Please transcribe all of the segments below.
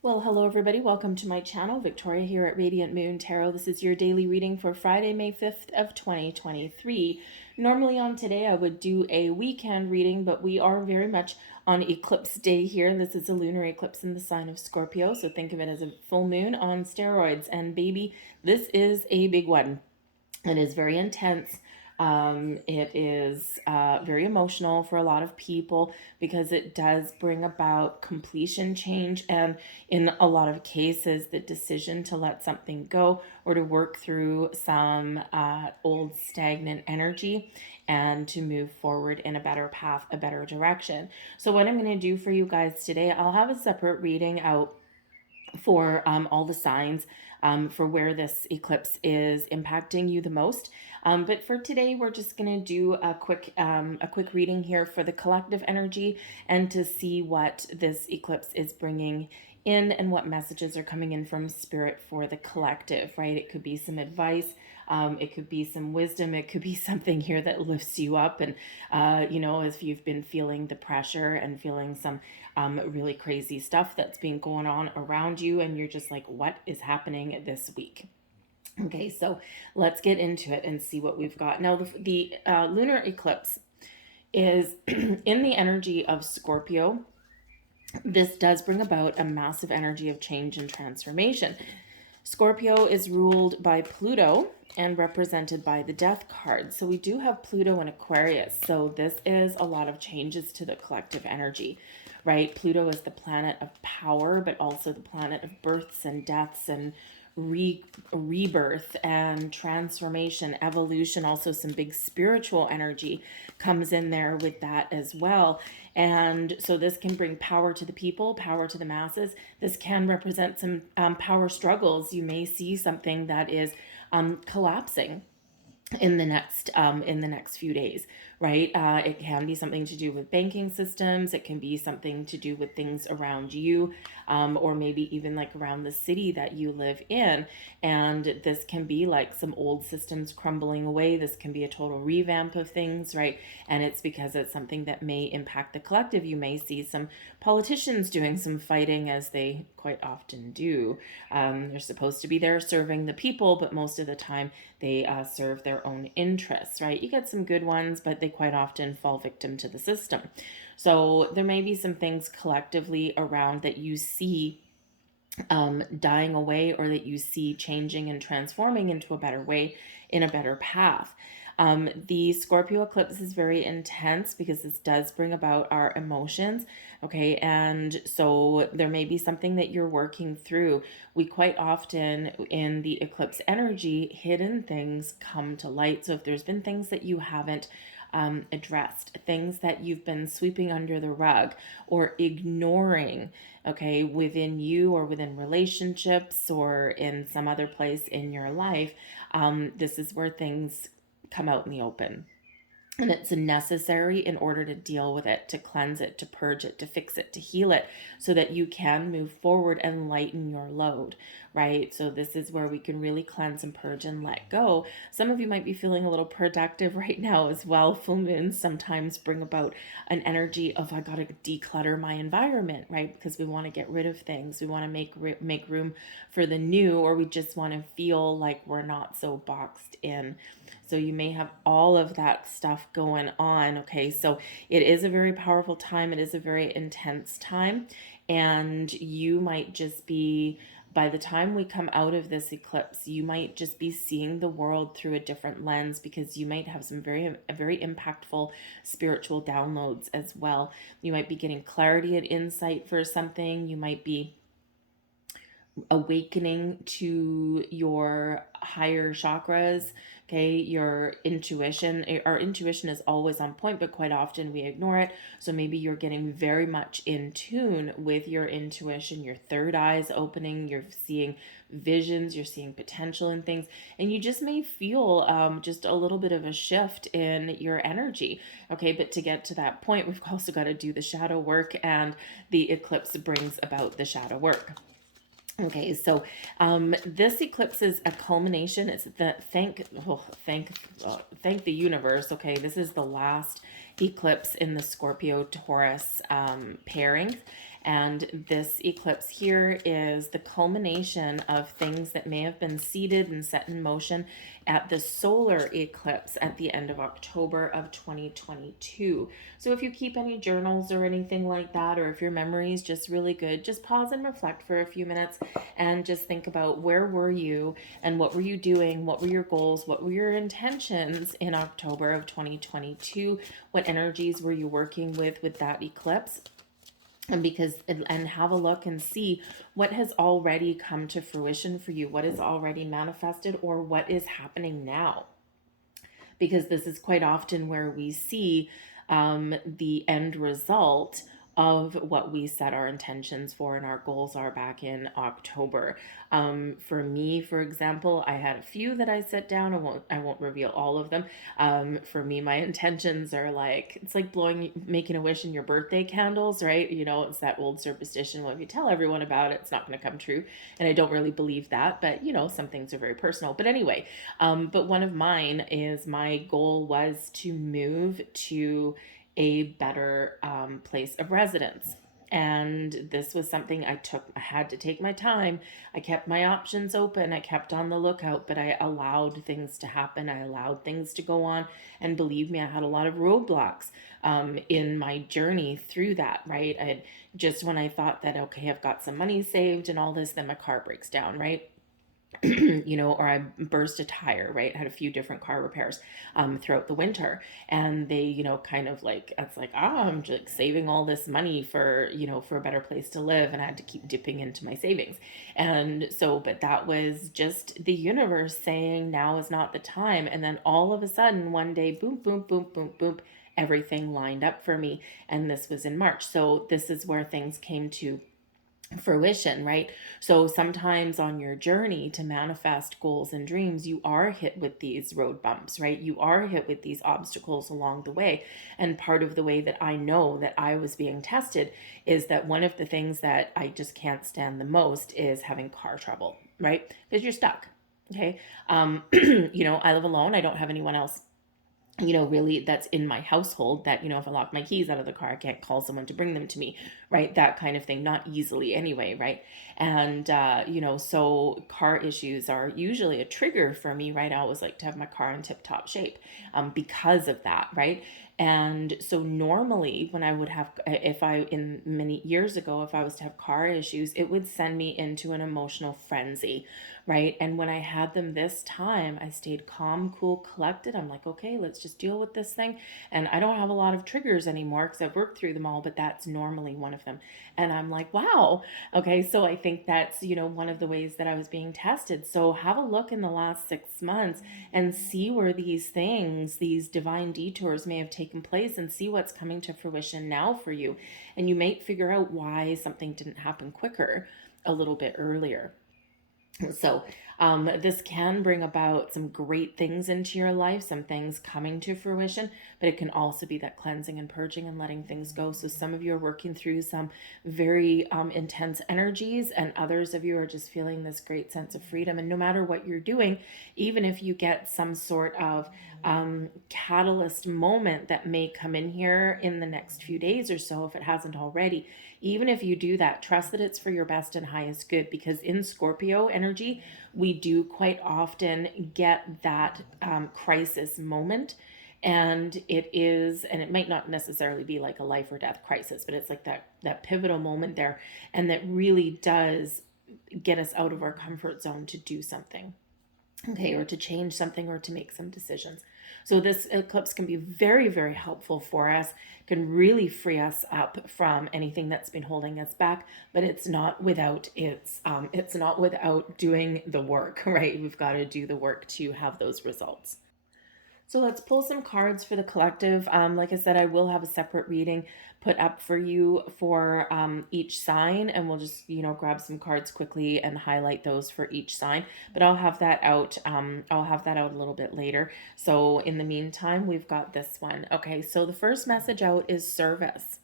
Well, hello everybody. Welcome to my channel. Victoria here at Radiant Moon Tarot. This is your daily reading for Friday, May 5th of 2023. Normally on today I would do a weekend reading, but we are very much on eclipse day here. This is a lunar eclipse in the sign of Scorpio, so think of it as a full moon on steroids. And baby, this is a big one. It is very intense. It is very emotional for a lot of people because it does bring about completion change, and in a lot of cases the decision to let something go or to work through some old stagnant energy and to move forward in a better path, a better direction. So what I'm going to do for you guys today, I'll have a separate reading out for all the signs for where this eclipse is impacting you the most. But for today, we're just going to do a quick reading here for the collective energy and to see what this eclipse is bringing in and what messages are coming in from spirit for the collective, right? It could be some advice. It could be some wisdom. It could be something here that lifts you up. And, if you've been feeling the pressure and feeling some really crazy stuff that's been going on around you, and you're just like, what is happening this week? Okay, so let's get into it and see what we've got. Now, the lunar eclipse is in the energy of Scorpio. This does bring about a massive energy of change and transformation. Scorpio is ruled by Pluto and represented by the Death card. So we do have Pluto in Aquarius. So this is a lot of changes to the collective energy, right? Pluto is the planet of power, but also the planet of births and deaths and rebirth and transformation, evolution. Also some big spiritual energy comes in there with that as well. And so this can bring power to the people, power to the masses. This can represent some power struggles. You may see something that is collapsing in the next few days, right? It can be something to do with banking systems. It can be something to do with things around you, or maybe even like around the city that you live in. And this can be like some old systems crumbling away. This can be a total revamp of things, right? And it's because it's something that may impact the collective. You may see some politicians doing some fighting, as they quite often do. They're supposed to be there serving the people, but most of the time they serve their own interests, right? You get some good ones, but they quite often fall victim to the system. So there may be some things collectively around that you see dying away, or that you see changing and transforming into a better way, in a better path. The Scorpio eclipse is very intense because this does bring about our emotions. Okay, and so there may be something that you're working through. We quite often, in the eclipse energy, hidden things come to light. So if there's been things that you haven't addressed, things that you've been sweeping under the rug or ignoring, okay, within you or within relationships or in some other place in your life, this is where things come out in the open. And it's necessary in order to deal with it, to cleanse it, to purge it, to fix it, to heal it, so that you can move forward and lighten your load, right? So this is where we can really cleanse and purge and let go. Some of you might be feeling a little productive right now as well. Full moons sometimes bring about an energy of, I gotta declutter my environment, right? Because we want to get rid of things. We want to make room for the new, or we just want to feel like we're not so boxed in. So you may have all of that stuff going on. Okay, so it is a very powerful time. It is a very intense time. And you might just be, by the time we come out of this eclipse, you might just be seeing the world through a different lens, because you might have some very impactful spiritual downloads as well. You might be getting clarity and insight for something. You might be awakening to your higher chakras. Okay, your intuition, our intuition is always on point, but quite often we ignore it. So maybe you're getting very much in tune with your intuition, your third eye's opening, you're seeing visions, you're seeing potential in things, and you just may feel just a little bit of a shift in your energy. Okay, but to get to that point, we've also got to do the shadow work, and the eclipse brings about the shadow work. Okay, so this eclipse is a culmination. It's the thank the universe. Okay, this is the last eclipse in the Scorpio Taurus pairing, And this eclipse here is the culmination of things that may have been seeded and set in motion at the solar eclipse at the end of October of 2022. So if you keep any journals or anything like that, or if your memory is just really good, just pause and reflect for a few minutes and just think about where were you and what were you doing? What were your goals? What were your intentions in October of 2022? What energies were you working with that eclipse? And have a look and see what has already come to fruition for you, what is already manifested, or what is happening now. Because this is quite often where we see the end result of what we set our intentions for and our goals are back in October. For me, for example, I had a few that I set down. I won't reveal all of them. For me, my intentions are like, it's like making a wish in your birthday candles, right? You know, it's that old superstition. Well, if you tell everyone about it, it's not going to come true. And I don't really believe that, but you know, some things are very personal. But anyway, but one of mine is my goal was to move to a better place of residence. And this was something I had to take my time. I kept my options open. I kept on the lookout, but I allowed things to happen. I allowed things to go on. And believe me, I had a lot of roadblocks in my journey through that, right? Just when I thought that, okay, I've got some money saved and all this, then my car breaks down, right? You know, or I burst a tire, right? Had a few different car repairs throughout the winter. And they, you know, kind of like, it's like, I'm just like saving all this money for, you know, for a better place to live. And I had to keep dipping into my savings. And so, but that was just the universe saying now is not the time. And then all of a sudden, one day, boom, boom, boom, boom, boom, everything lined up for me. And this was in March. So this is where things came to fruition, right? So sometimes on your journey to manifest goals and dreams, you are hit with these road bumps, right? You are hit with these obstacles along the way. And part of the way that I know that I was being tested is that one of the things that I just can't stand the most is having car trouble, right? Because you're stuck. Okay. You know, I live alone. I don't have anyone else, you know, really that's in my household that, you know, if I lock my keys out of the car, I can't call someone to bring them to me, right? That kind of thing, not easily anyway, right? And, you know, so car issues are usually a trigger for me, right? I always like to have my car in tip top shape because of that, right? And so normally when I would have, in many years ago, if I was to have car issues, it would send me into an emotional frenzy, right? And when I had them this time, I stayed calm, cool, collected. I'm like, okay, let's just deal with this thing. And I don't have a lot of triggers anymore because I've worked through them all, but that's normally one of them. And I'm like, wow. Okay, so I think that's, you know, one of the ways that I was being tested. So have a look in the last 6 months and see where these things, these divine detours may have taken place, and see what's coming to fruition now for you. And you may figure out why something didn't happen quicker a little bit earlier. So this can bring about some great things into your life, some things coming to fruition, but it can also be that cleansing and purging and letting things go. So some of you are working through some very intense energies, and others of you are just feeling this great sense of freedom. And no matter what you're doing, even if you get some sort of catalyst moment that may come in here in the next few days or so, if it hasn't already, even if you do that, trust that it's for your best and highest good, because in Scorpio energy, we do quite often get that crisis moment. And it might not necessarily be like a life or death crisis, but it's like that pivotal moment there. And that really does get us out of our comfort zone to do something. Okay, or to change something or to make some decisions. So this eclipse can be very, very helpful for us, can really free us up from anything that's been holding us back, but it's not without doing the work, right? We've got to do the work to have those results. So let's pull some cards for the collective. Like I said, I will have a separate reading put up for you for each sign, and we'll just, you know, grab some cards quickly and highlight those for each sign. But I'll have that out. I'll have that out a little bit later. So in the meantime, we've got this one. Okay, so the first message out is service.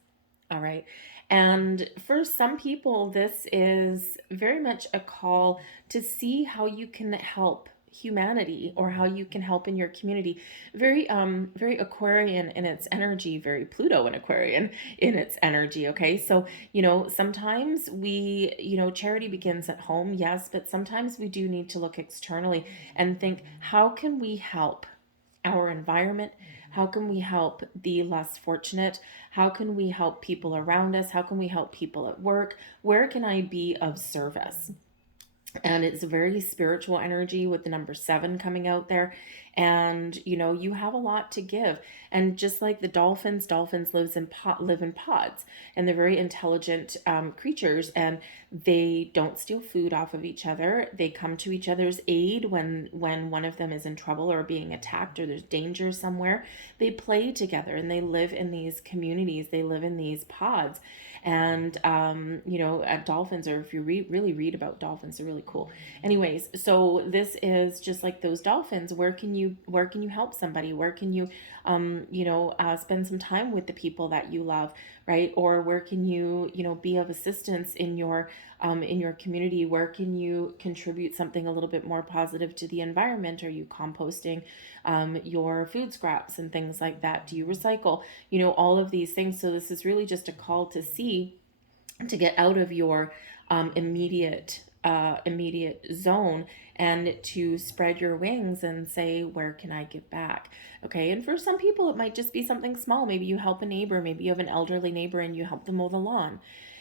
All right. And for some people, this is very much a call to see how you can help humanity or how you can help in your community. Very Aquarian in its energy, very Pluto and Aquarian in its energy. Okay, so sometimes charity begins at home, yes, but sometimes we do need to look externally and think, how can we help our environment? How can we help the less fortunate? How can we help people around us? How can we help people at work? Where can I be of service? And it's a very spiritual energy with the number 7 coming out there. And you have a lot to give. And just like the dolphins live in pods, and they're very intelligent creatures, and they don't steal food off of each other. They come to each other's aid when one of them is in trouble or being attacked or there's danger somewhere. They play together and they live in these communities. They live in these pods. And at dolphins, or if you really read about dolphins, they're really cool. Anyways, so this is just like those dolphins. Where can you help somebody? Where can you spend some time with the people that you love, right? Or where can you be of assistance in your community? Where can you contribute something a little bit more positive to the environment? Are you composting your food scraps and things like that? Do you recycle? All of these things. So this is really just a call to get out of your immediate zone and to spread your wings and say, where can I give back? Okay. And for some people, it might just be something small. Maybe you help a neighbor. Maybe you have an elderly neighbor and you help them mow the lawn.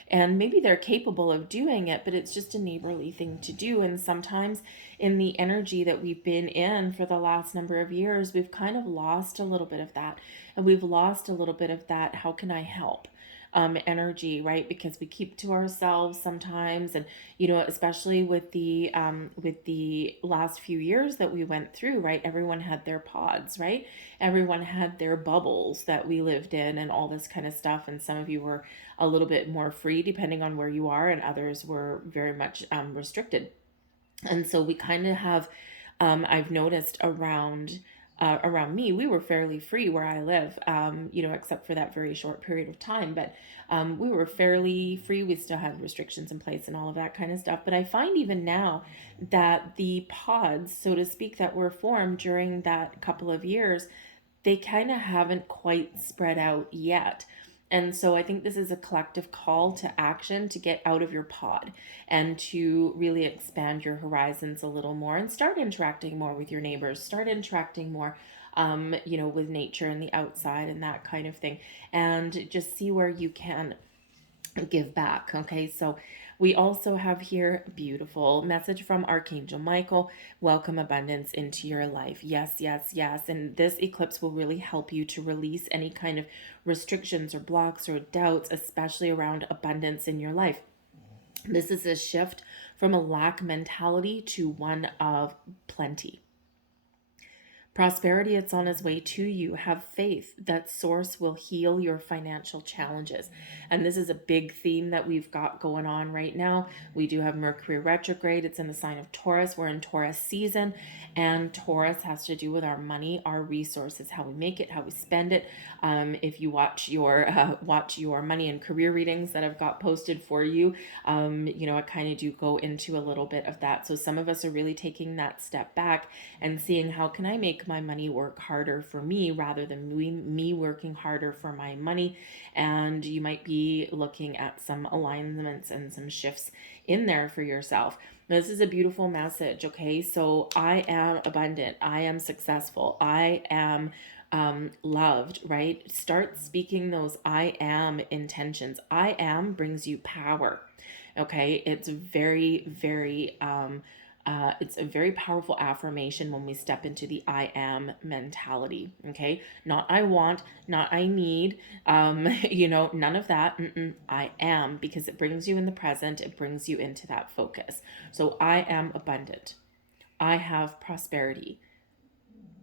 And maybe they're capable of doing it, but it's just a neighborly thing to do. And sometimes in the energy that we've been in for the last number of years, we've kind of lost a little bit of that. And we've lost a little bit of that, how can I help? Energy, right? Because we keep to ourselves sometimes, and especially with the last few years that we went through, right? Everyone had their pods, right? Everyone had their bubbles that we lived in, and all this kind of stuff. And some of you were a little bit more free, depending on where you are, and others were very much restricted. And so we kind of have, I've noticed around me, we were fairly free where I live, except for that very short period of time. But we were fairly free. We still had restrictions in place and all of that kind of stuff. But I find even now that the pods, so to speak, that were formed during that couple of years, they kind of haven't quite spread out yet. And so I think this is a collective call to action to get out of your pod and to really expand your horizons a little more and start interacting more with your neighbors, start interacting more, with nature and the outside and that kind of thing, and just see where you can give back. Okay, so we also have here a beautiful message from Archangel Michael. Welcome abundance into your life. Yes, yes, yes. And this eclipse will really help you to release any kind of restrictions or blocks or doubts, especially around abundance in your life. This is a shift from a lack mentality to one of plenty. Prosperity, it's on its way to you. Have faith that source will heal your financial challenges. And this is a big theme that we've got going on right now. We do have Mercury retrograde. It's in the sign of Taurus. We're in Taurus season, and Taurus has to do with our money, our resources, how we make it, how we spend it. If you watch your money and career readings that I've got posted for you, I kind of do go into a little bit of that. So some of us are really taking that step back and seeing, how can I make my money work harder for me rather than me working harder for my money. And you might be looking at some alignments and some shifts in there for yourself. This is a beautiful message. Okay, so I am abundant, I am successful, I am loved, right? Start speaking those I am intentions. I am brings you power. Okay, it's very, very it's a very powerful affirmation when we step into the I am mentality. Okay, not I want, not I need, none of that. I am, because it brings you in the present. It brings you into that focus. So I am abundant. I have prosperity,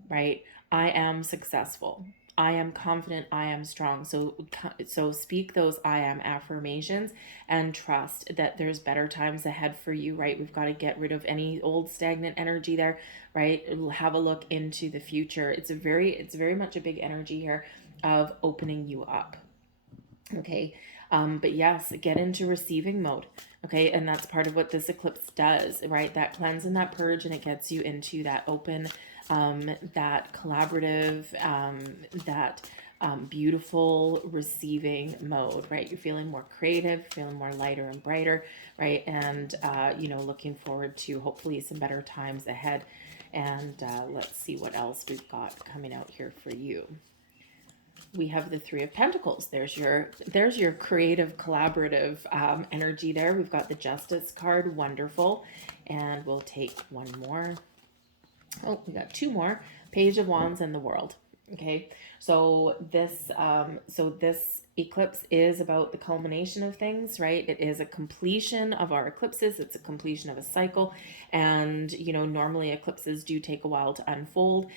right? I am successful. I am confident, I am strong. So speak those I am affirmations and trust that there's better times ahead for you, right? We've got to get rid of any old stagnant energy there, right? Have a look into the future. It's very much a big energy here of opening you up. Okay. But yes, get into receiving mode. Okay, and that's part of what this eclipse does, right? That cleanse and that purge, and it gets you into that open, that collaborative, that beautiful receiving mode, right? You're feeling more creative, feeling more lighter and brighter, right? And, looking forward to hopefully some better times ahead. And let's see what else we've got coming out here for you. We have the Three of Pentacles. There's your creative, collaborative energy there. We've got the Justice card, wonderful. And we'll take one more. Oh, we got two more. Page of Wands and the World. Okay, so this eclipse is about the culmination of things, right? It is a completion of our eclipses. It's a completion of a cycle, and normally eclipses do take a while to unfold.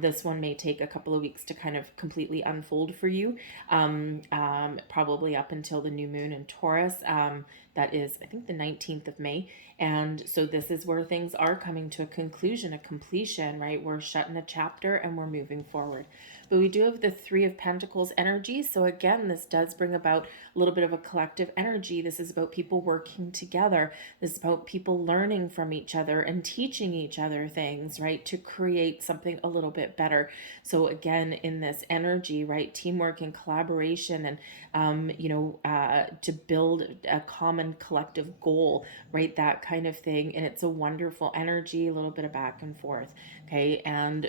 This one may take a couple of weeks to kind of completely unfold for you, probably up until the new moon in Taurus. That is, I think, the 19th of May. And so this is where things are coming to a conclusion, a completion, right? We're shutting a chapter and we're moving forward. But we do have the Three of Pentacles energy. So again, this does bring about a little bit of a collective energy. This is about people working together. This is about people learning from each other and teaching each other things, right? To create something a little bit better. So again, in this energy, right? Teamwork and collaboration and, to build a common collective goal, right? That kind of thing. And it's a wonderful energy, a little bit of back and forth. Okay.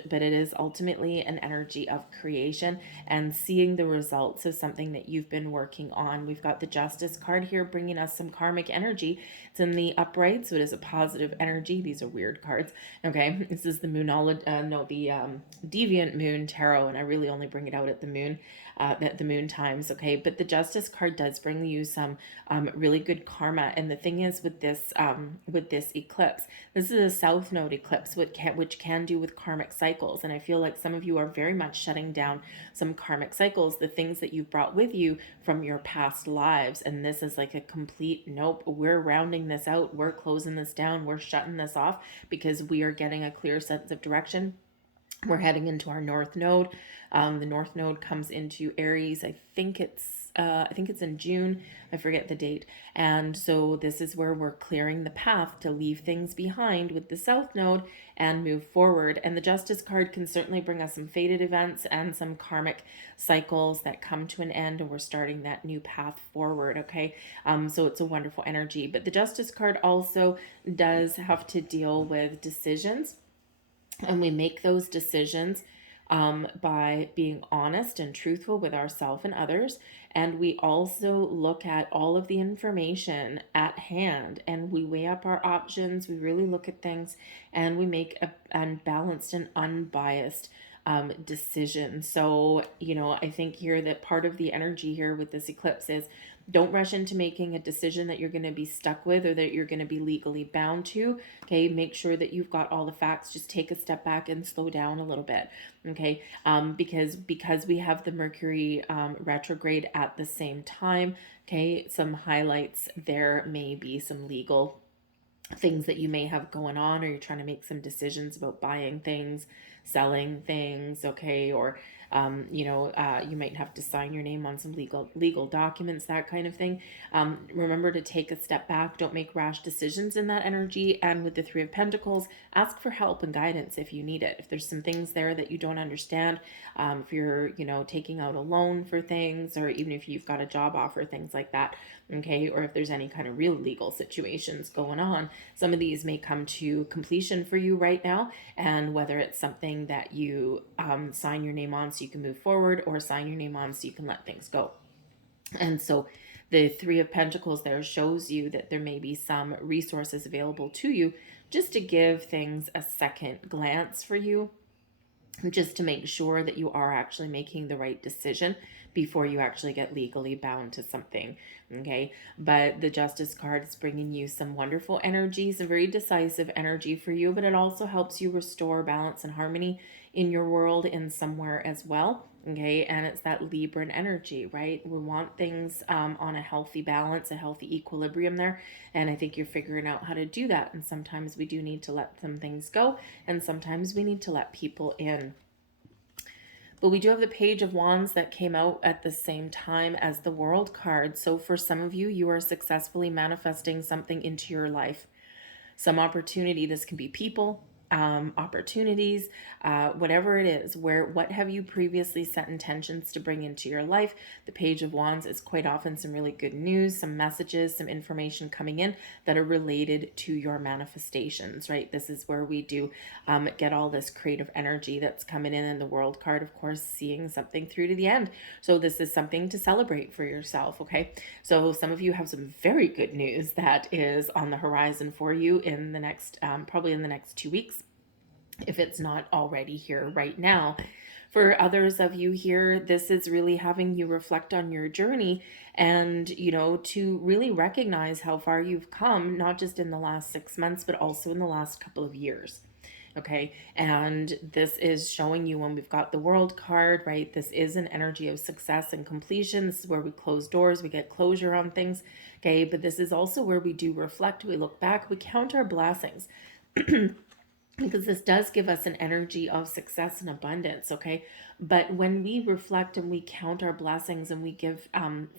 But it is ultimately an energy of creation and seeing the results of something that you've been working on. We've got the Justice card here bringing us some karmic energy. It's in the upright, so it is a positive energy. These are weird cards. Okay. This is the Deviant Moon Tarot, and I really only bring it out at the moon. At the moon times, okay, but the Justice card does bring you some really good karma. And the thing is with this eclipse, this is a south node eclipse, which can do with karmic cycles. And I feel like some of you are very much shutting down some karmic cycles, the things that you've brought with you from your past lives. And this is like a complete nope. We're rounding this out. We're closing this down. We're shutting this off because we are getting a clear sense of direction. We're heading into our North Node. The North Node comes into Aries. I think it's in June. I forget the date. And so this is where we're clearing the path to leave things behind with the South Node and move forward. And the Justice card can certainly bring us some fated events and some karmic cycles that come to an end, and we're starting that new path forward. Okay. So it's a wonderful energy. But the Justice card also does have to deal with decisions. And we make those decisions by being honest and truthful with ourselves and others. And we also look at all of the information at hand and we weigh up our options. We really look at things and we make a balanced and unbiased decision. So, I think here that part of the energy here with this eclipse is don't rush into making a decision that you're going to be stuck with or that you're going to be legally bound to. Okay, make sure that you've got all the facts. Just take a step back and slow down a little bit. Okay, because we have the Mercury retrograde at the same time. Okay, some highlights there may be some legal things that you may have going on, or you're trying to make some decisions about buying things, selling things, okay, or you might have to sign your name on some legal documents, that kind of thing. Remember to take a step back. Don't make rash decisions in that energy. And with the Three of Pentacles, ask for help and guidance if you need it. If there's some things there that you don't understand, if you're taking out a loan for things, or even if you've got a job offer, things like that, okay, or if there's any kind of real legal situations going on, some of these may come to completion for you right now. And whether it's something that you sign your name on so you can move forward, or sign your name on so you can let things go. And so the Three of Pentacles there shows you that there may be some resources available to you just to give things a second glance for you, just to make sure that you are actually making the right decision before you actually get legally bound to something. Okay, but the Justice card is bringing you some wonderful energy, some very decisive energy for you, but it also helps you restore balance and harmony in your world in somewhere as well. Okay, and it's that Libran energy, right? We want things on a healthy balance, a healthy equilibrium there. And I think you're figuring out how to do that. And sometimes we do need to let some things go, and sometimes we need to let people in. But we do have the Page of Wands that came out at the same time as the World card. So for some of you, you are successfully manifesting something into your life. Some opportunity. This can be people, opportunities, whatever it is. What have you previously set intentions to bring into your life? The Page of Wands is quite often some really good news, some messages, some information coming in that are related to your manifestations, right? This is where we do get all this creative energy that's coming in the World card, of course, seeing something through to the end. So this is something to celebrate for yourself, okay? So some of you have some very good news that is on the horizon for you in the next, probably in the next 2 weeks, if it's not already here right now. For others of you here, this is really having you reflect on your journey and, to really recognize how far you've come, not just in the last 6 months, but also in the last couple of years. Okay, and this is showing you when we've got the World card, right? This is an energy of success and completion. This is where we close doors, we get closure on things. Okay, but this is also where we do reflect, we look back, we count our blessings. Because this does give us an energy of success and abundance, okay? But when we reflect and we count our blessings and we give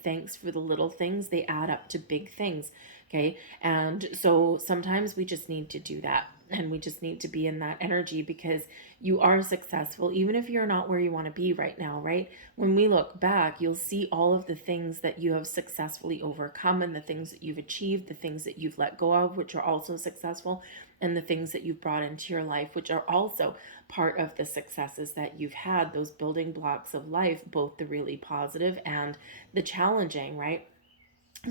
thanks for the little things, they add up to big things, okay? And so sometimes we just need to do that. And we just need to be in that energy because you are successful, even if you're not where you want to be right now, right? When we look back, you'll see all of the things that you have successfully overcome and the things that you've achieved, the things that you've let go of, which are also successful, and the things that you've brought into your life, which are also part of the successes that you've had, those building blocks of life, both the really positive and the challenging, right?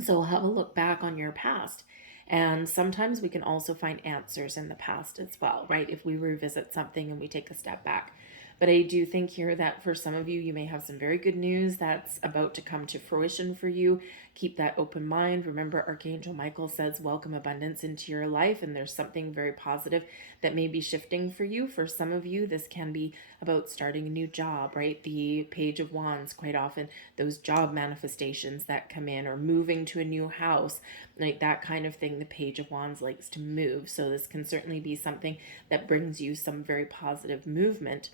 So have a look back on your past. And sometimes we can also find answers in the past as well, right? If we revisit something and we take a step back. But I do think here that for some of you, you may have some very good news that's about to come to fruition for you. Keep that open mind. Remember, Archangel Michael says, welcome abundance into your life. And there's something very positive that may be shifting for you. For some of you, this can be about starting a new job, right? The Page of Wands, quite often, those job manifestations that come in, or moving to a new house, like that kind of thing. The Page of Wands likes to move. So this can certainly be something that brings you some very positive movement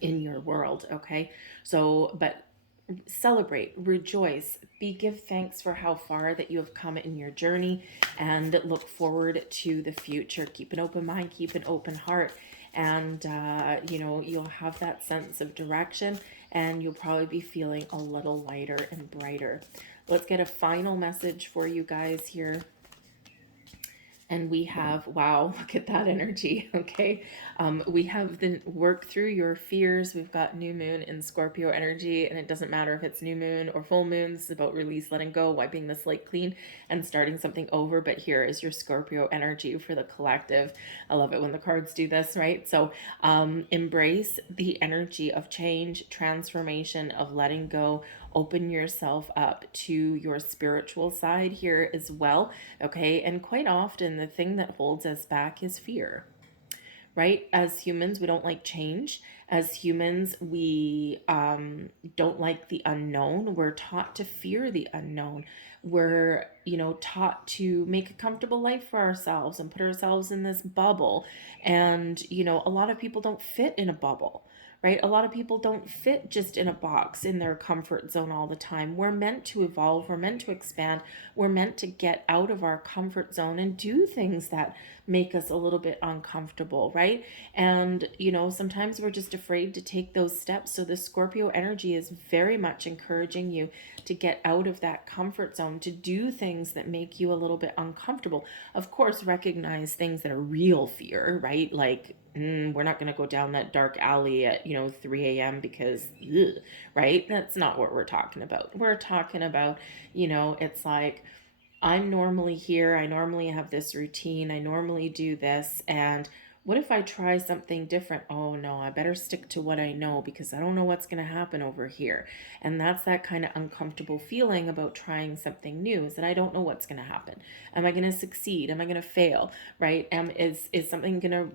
in your world, okay? So, but celebrate, rejoice, give thanks for how far that you have come in your journey, and look forward to the future. Keep an open mind, keep an open heart, and you'll have that sense of direction, and you'll probably be feeling a little lighter and brighter. Let's get a final message for you guys here. And we have, wow, look at that energy, okay? We have the work through your fears. We've got new moon in Scorpio energy, and it doesn't matter if it's new moon or full moon. It's about release, letting go, wiping the slate clean, and starting something over. But here is your Scorpio energy for the collective. I love it when the cards do this, right? So embrace the energy of change, transformation, of letting go. Open yourself up to your spiritual side here as well, okay? And quite often the thing that holds us back is fear, right? As humans, we don't like change. As humans, we don't like the unknown. We're taught to fear the unknown. We're, taught to make a comfortable life for ourselves and put ourselves in this bubble. And, a lot of people don't fit in a bubble, right? A lot of people don't fit just in a box in their comfort zone all the time. We're meant to evolve. We're meant to expand. We're meant to get out of our comfort zone and do things that make us a little bit uncomfortable, right? And, sometimes we're just afraid to take those steps. So the Scorpio energy is very much encouraging you to get out of that comfort zone, to do things that make you a little bit uncomfortable. Of course, recognize things that are real fear, right? Like, we're not going to go down that dark alley at 3 a.m. because right, that's not what we're talking about. We're talking about it's like, I'm normally here, I normally have this routine, I normally do this, and what if I try something different? Oh no, I better stick to what I know because I don't know what's going to happen over here. And that's that kind of uncomfortable feeling about trying something new, is that I don't know what's going to happen. Am I going to succeed? Am I going to fail? Right? Is something going to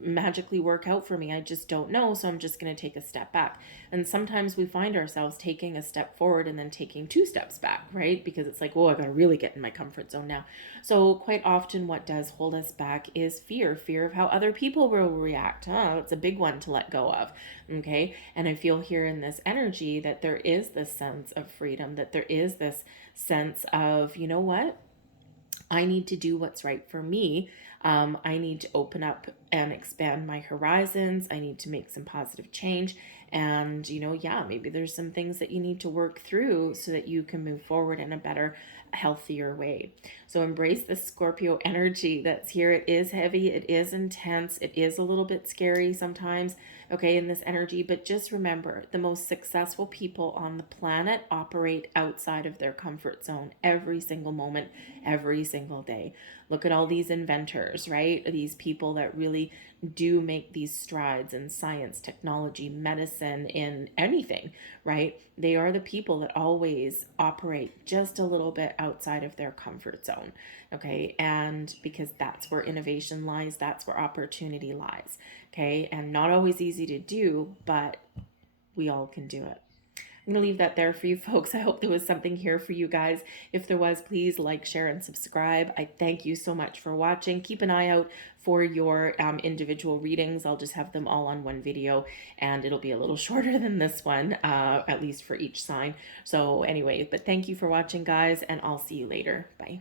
magically work out for me. I just don't know. So I'm just going to take a step back. And sometimes we find ourselves taking a step forward and then taking 2 steps back, right? Because it's like, oh, I got to really get in my comfort zone now. So quite often what does hold us back is fear of how other people will react. It's a big one to let go of. Okay. And I feel here in this energy that there is this sense of freedom, that there is this sense of, you know what? I need to do what's right for me. I need to open up and expand my horizons. I need to make some positive change. And, yeah, maybe there's some things that you need to work through so that you can move forward in a better, healthier way. So embrace the Scorpio energy that's here. It is heavy, it is intense, it is a little bit scary sometimes, okay, in this energy. But just remember, the most successful people on the planet operate outside of their comfort zone every single moment, every single day. Look at all these inventors, right? These people that really do make these strides in science, technology, medicine, in anything, right? They are the people that always operate just a little bit outside of their comfort zone, okay? And because that's where innovation lies, that's where opportunity lies, okay? And not always easy to do, but we all can do it. I'm going to leave that there for you folks. I hope there was something here for you guys. If there was, please like, share, and subscribe. I thank you so much for watching. Keep an eye out for your individual readings. I'll just have them all on one video, and it'll be a little shorter than this one, at least for each sign. So anyway, but thank you for watching, guys, and I'll see you later. Bye.